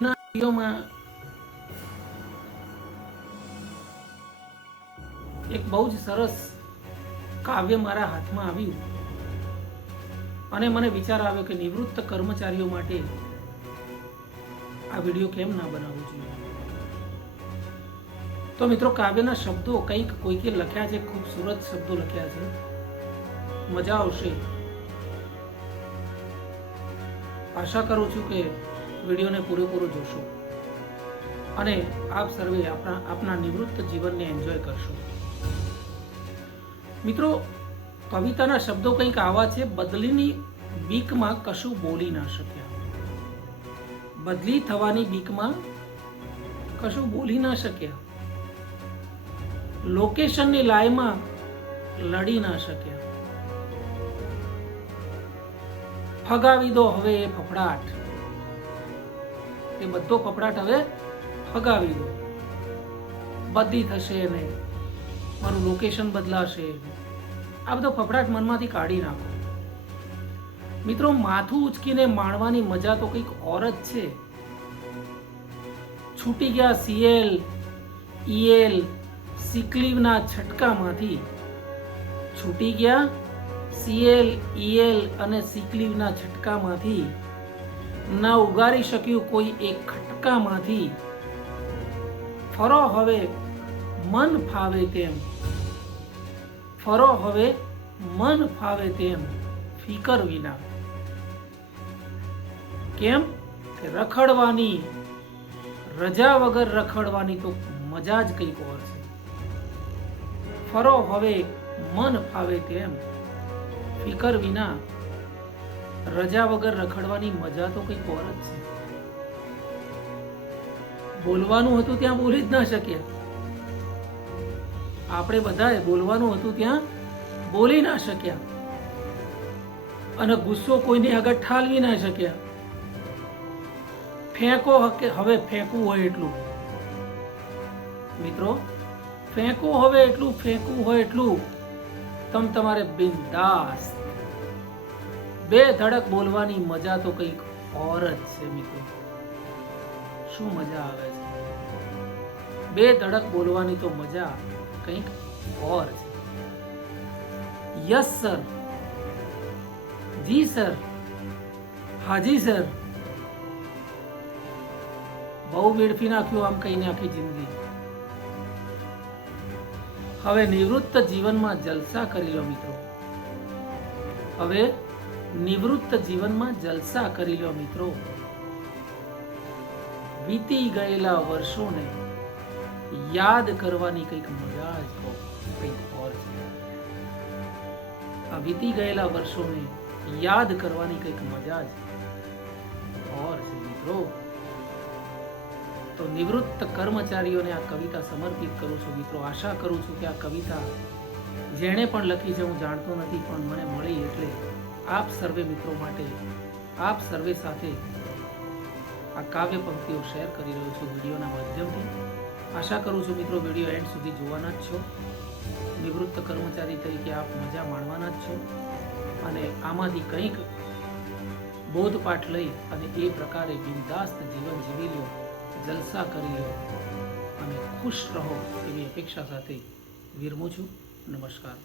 વિડીયોમાં એક બહુ જ સરસ કાવ્ય મારા હાથમાં આવ્યું. અને મને વિચાર આવ્યો કે નિવૃત્ત કર્મચારીઓ માટે આ વીડિયો કેમ ના બનાવવો જોઈએ? તો મિત્રો, કાવ્યના શબ્દો કંઈક કોઈકે લખ્યા છે, ખૂબસૂરત શબ્દો લખ્યા છે. મજા આવશે. આશા કરું છું કે વિડીયોને પૂરેપૂરો જોશો. અને આપ સર્વે આપણા આપના નિવૃત્ત જીવનને એન્જોય કરશો. મિત્રો, કવિતાના શબ્દો કંઈક આવા છે, બદલીની બીકમાં કશું બોલી ના શક્યા. બદલી થવાની બીકમાં કશું બોલી ના શક્યા. લોકેશનની લાયમાં લડી ના શક્યા. ફગાવી દો હવે એ ફફડાટ. એ બધો કપડાટ હવે ફગાવી દો. બધી થશે ને મારું લોકેશન બદલાશે. આ બધો ફફડાટ મનમાંથી કાઢી નાખો. મિત્રો, માથું ઉચકીને માણવાની મજા તો કંઈક ઓર જ છે. છૂટી ગયા સીએલ, ઈએલ, સિકલીવના છટકામાંથી. છૂટી ગયા સીએલ, ઈએલ અને સિકલીવના છટકામાંથી. ન ઉગારી શક્યું કોઈ એક ખટકામાંથી ફરો હવે, મન ફાવે તેમ. ફરો હવે, મન ફાવે તેમ, ફિકર વિના. કેમ કે રખડવાની, રજા વગર રખડવાની તો મજા જ કંઈક ઓર છે. ફરો હવે, મન ફાવે તેમ, ફિકર વિના. રજા વગર રખડવાની મજા તો કંઈક ઓર જ બોલવાનું હતું ત્યાં બોલી જ ના શક્યા આપણે બધાએ બોલવાનું હતું ત્યાં બોલી ના શક્યા. અને ગુસ્સો કોઈની આગળ ઠાલવી ના શક્યા. ફેંકો હવે ફેંકવું હોય એટલું. મિત્રો, ફેંકો હવે એટલું, ફેંકવું હોય એટલું. તમ તમારે બિંદાસ. બે ધડક બોલવાની મજા તો કંઈક ઓર જ છે, મિત્રો. શું મજા આવે છે? બે ધડક બોલવાની તો મજા કંઈક ઓર છે. Yes, sir. જી, સર. હાજી, સર. બહુ વેડફી નાખ્યું આમ કહીને આખી જિંદગી. હવે નિવૃત્ત જીવનમાં જલસા કરી લો, મિત્રો. હવે નિવૃત્ત જીવનમાં જલસા કરી લો મિત્રો. વીતી ગયેલા વર્ષોને યાદ કરવાની કંઈક મજા જ આ વીતી ગયેલા વર્ષોને યાદ કરવાની કંઈક મજા જ ઓર છે મિત્રો. તો નિવૃત્ત કર્મચારીઓને આ કવિતા સમર્પિત કરું છું મિત્રો. આશા કરું છું કે આ કવિતા જેણે પણ લખી છે, હું જાણતો નથી, પણ મને મળી આપ સર્વે મિત્રો માટે, આપ સર્વે સાથે આ કાવ્ય પંક્તિઓ શેર કરી રહ્યો છું વિડીયોના માધ્યમથી. આશા કરું છું મિત્રો વીડિયો એન્ડ સુધી જોવાના જ છો. નિવૃત્ત કર્મચારી તરીકે આપ મજા માણવાના જ છો. અને આમાંથી કંઈક બોધપાઠ લઈ અને એ પ્રકારે બિંદાસ્ત જીવન જીવી લો જલસા કરી લો અને ખુશ રહો એવી અપેક્ષા સાથે વિરમું છું. નમસ્કાર.